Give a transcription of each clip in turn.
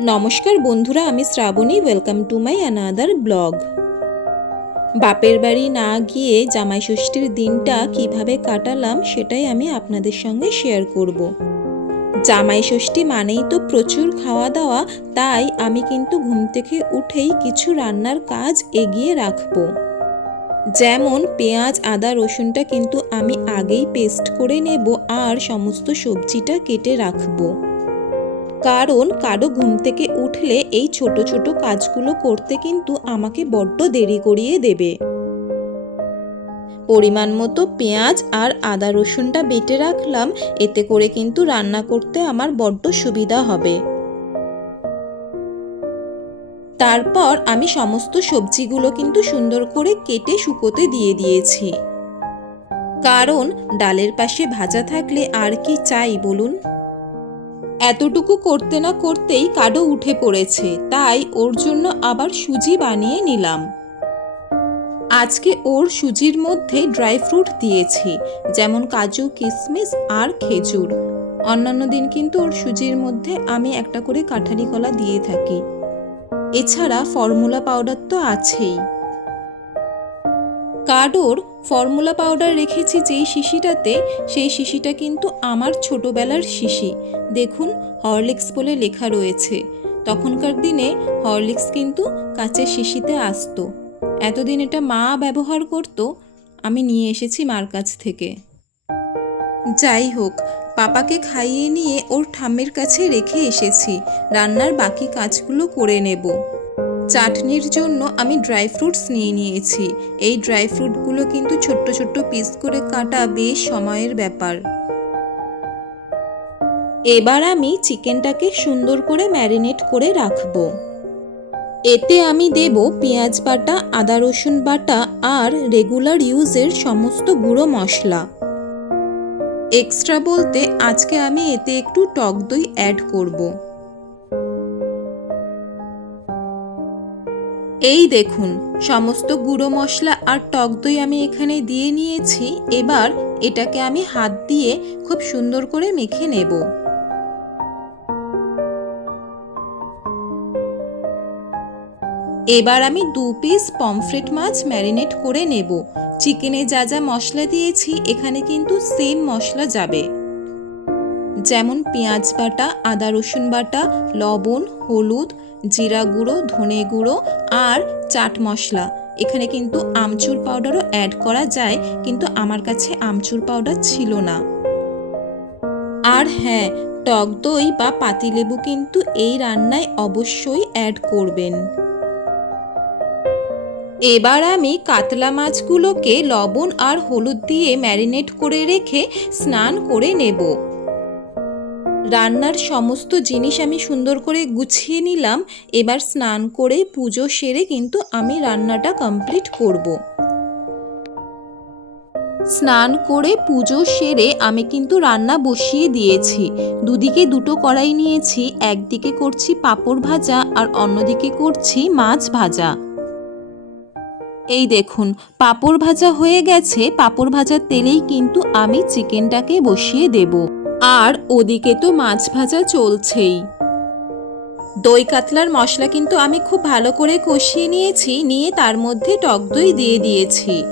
নমস্কার বন্ধুরা, আমি Shraboni. Welcome to my another blog বাপের বাড়ি না গিয়ে জামাই ষষ্ঠীর দিনটা কীভাবে কাটালাম সেটাই আমি আপনাদের সঙ্গে শেয়ার করব। জামাই ষষ্ঠী মানেই তো প্রচুর খাওয়া দাওয়া, তাই আমি কিন্তু ঘুম থেকে উঠেই কিছু রান্নার কাজ এগিয়ে রাখব। যেমন পেঁয়াজ, আদা, রসুনটা কিন্তু আমি আগেই পেস্ট করে নেব আর সমস্ত সবজিটা কেটে রাখব। কারণ কারও ঘুম থেকে উঠলে এই ছোট ছোট কাজগুলো করতে কিন্তু আমাকে বড্ড দেরি করিয়ে দেবে। পরিমাণ মতো পেঁয়াজ আর আদা রসুনটা বেটে রাখলাম, এতে করে কিন্তু রান্না করতে আমার বড্ড সুবিধা হবে। তারপর আমি সমস্ত সবজিগুলো কিন্তু সুন্দর করে কেটে শুকোতে দিয়ে দিয়েছি। কারণ ডালের পাশে ভাজা থাকলে আর কি চাই বলুন? এতটুকু করতে না করতেই কাডো উঠে পড়েছে, তাই ওর জন্য আবার সুজি বানিয়ে নিলাম। আজকে ওর সুজির মধ্যে ড্রাই ফ্রুট দিয়েছি, যেমন কাজু কিশমিশ আর খেজুর। অন্যান্য দিন কিন্তু ওর সুজির মধ্যে আমি একটা করে কাঠালি কলা দিয়ে থাকি। এছাড়া ফর্মুলা পাউডার তো আছেই। কাডোর ফর্মুলা পাউডার রেখেছি যেই শিশিটাতে, সেই শিশিটা কিন্তু আমার ছোটবেলার শিশি। দেখুন, হরলিক্স বলে লেখা রয়েছে। তখনকার দিনে হরলিক্স কিন্তু কাচের শিশিতে আসতো। এতদিন এটা মা ব্যবহার করত, আমি নিয়ে এসেছি মার কাছ থেকে। যাই হোক, পাপাকে খাইয়ে নিয়ে ওর ঠাম্মির কাছে রেখে এসেছি। রান্নার বাকি কাজগুলো করে নেব। চাটনির জন্য আমি ড্রাই ফ্রুটস নিয়ে নিয়েছি। এই ড্রাই ফ্রুটগুলো কিন্তু ছোট্ট ছোট্ট পিস করে কাটা বেশ সময়ের ব্যাপার। এবার আমি চিকেনটাকে সুন্দর করে ম্যারিনেট করে রাখব। এতে আমি দেব পেঁয়াজ বাটা, আদা রসুন বাটা আর রেগুলার ইউজের সমস্ত গুঁড়ো মশলা। এক্সট্রা বলতে আজকে আমি এতে একটু টক দই অ্যাড করব। এই দেখুন, সমস্ত গুঁড়ো মশলা আর টক দই আমি এখানে দিয়ে নিয়েছি, এবার এটাকে আমি হাত দিয়ে খুব সুন্দর করে মেখে নেব। এবার আমি দু পিস পমফ্রেট মাছ ম্যারিনেট করে নেব। চিকেনে যা যা মশলা দিয়েছি, এখানে কিন্তু সেম মশলা যাবে। যেমন পেঁয়াজ বাটা, আদা রসুন বাটা, লবণ, হলুদ, জিরা গুঁড়ো, ধনে গুঁড়ো আর চাট মশলা। এখানে কিন্তু আমচুর পাউডারও অ্যাড করা যায়, কিন্তু আমার কাছে আমচুর পাউডার ছিল না। আর হ্যাঁ টক দই বা পাতিলেবু কিন্তু এই রান্নায় অবশ্যই অ্যাড করবেন। এবার আমি কাতলা মাছগুলোকে লবণ আর হলুদ দিয়ে ম্যারিনেট করে রেখে স্নান করে নেব। রান্নার সমস্ত জিনিস আমি সুন্দর করে গুছিয়ে নিলাম। এবার স্নান করে পুজো সেরে কিন্তু আমি রান্নাটা কমপ্লিট করব। স্নান করে পুজো সেরে আমি কিন্তু রান্না বসিয়ে দিয়েছি। দুদিকে দুটো কড়াই নিয়েছি, একদিকে করছি পাঁপড় ভাজা আর অন্যদিকে করছি মাছ ভাজা। এই দেখুন, পাঁপড় ভাজা হয়ে গেছে। পাঁপড় ভাজার তেলেই কিন্তু আমি চিকেনটাকে বসিয়ে দেবো। আর ওদিকে তো মাছ ভাজা চলছেই। দই কাতলার মশলা কিন্তু আমি খুব ভালো করে কষিয়ে নিয়েছি, নিয়ে তার মধ্যে টক দই দিয়ে দিয়েছি।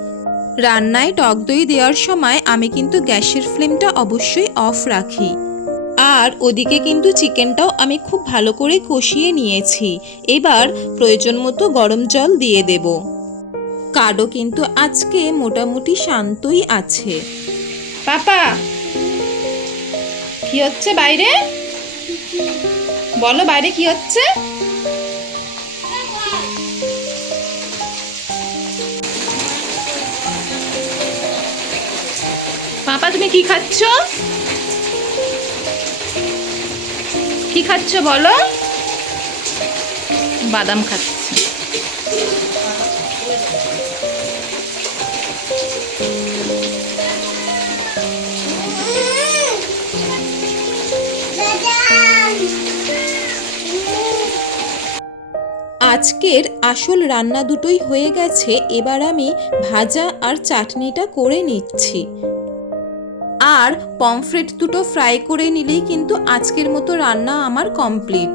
রান্নায় টক দই দেওয়ার সময় আমি কিন্তু গ্যাসের ফ্লেমটা অবশ্যই অফ রাখি। আর ওদিকে কিন্তু চিকেনটাও আমি খুব ভালো করে কষিয়ে নিয়েছি। এবার প্রয়োজন মতো গরম জল দিয়ে দেব। কাডো কিন্তু আজকে মোটামুটি শান্তই আছে। পাপা কি হচ্ছে বাইরে? বলো বাইরে কি হচ্ছে? পাপা, তুমি কি খাচ্ছ? কি খাচ্ছ বলো? বাদাম খাচ্ছি। আজকের আসল রান্না দুটোই হয়ে গেছে, এবার আমি ভাজা আর চাটনিটা করে নিচ্ছি। আর পমফ্রেট দুটো ফ্রাই করে নিলেই কিন্তু আজকের মতো রান্না আমার কমপ্লিট।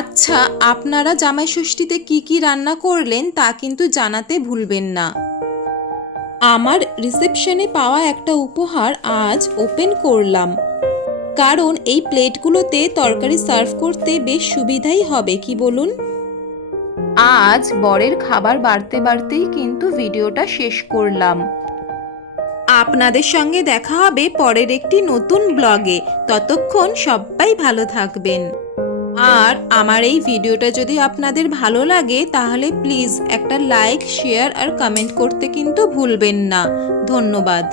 আচ্ছা আপনারা জামাই ষষ্ঠীতে কি কি রান্না করলেন তা কিন্তু জানাতে ভুলবেন না। আমার রিসেপশনে পাওয়া একটা উপহার আজ ওপেন করলাম। কারণ এই প্লেটগুলোতে তরকারি সার্ভ করতে বেশ সুবিধাই হবে, কি বলুন? আজ বরের খাবার বাড়তে বাড়তেই কিন্তু ভিডিওটা শেষ করলাম। আপনাদের সঙ্গে দেখা হবে পরের একটি নতুন ব্লগে। ততক্ষণ সবাই ভালো থাকবেন। আর আমার এই ভিডিওটা যদি আপনাদের ভালো লাগে, তাহলে প্লিজ একটা লাইক, শেয়ার আর কমেন্ট করতে কিন্তু ভুলবেন না। ধন্যবাদ।